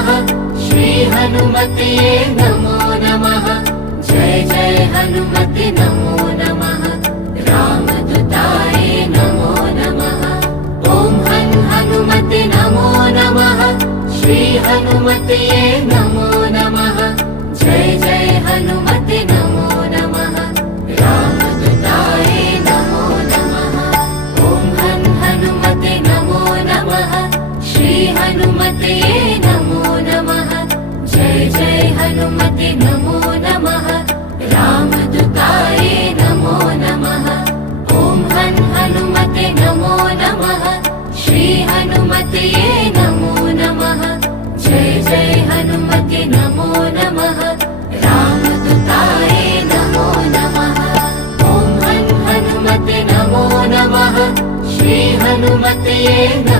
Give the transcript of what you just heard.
नमः श्री हनुमते नमो नमः जय जय हनुमते नमो नमः रामदूताय नमो नमः ॐ हनुमते नमो नमः श्री हनुमते नमो नमः जय जय हनुमते नमो नमः रामदूताय नमो नमः ॐ हनुमते नमो नमः श्री हनुमते नमो नमः जय जय हनुमते नमो नमः रामदूताय नमो नमः ॐ हनुमते नमो नमः श्री हनुमते नमो नमः जय जय हनुमते नमो नमः रामदूताय नमो नमः ॐ हनुमते नमो नमः श्री हनुमते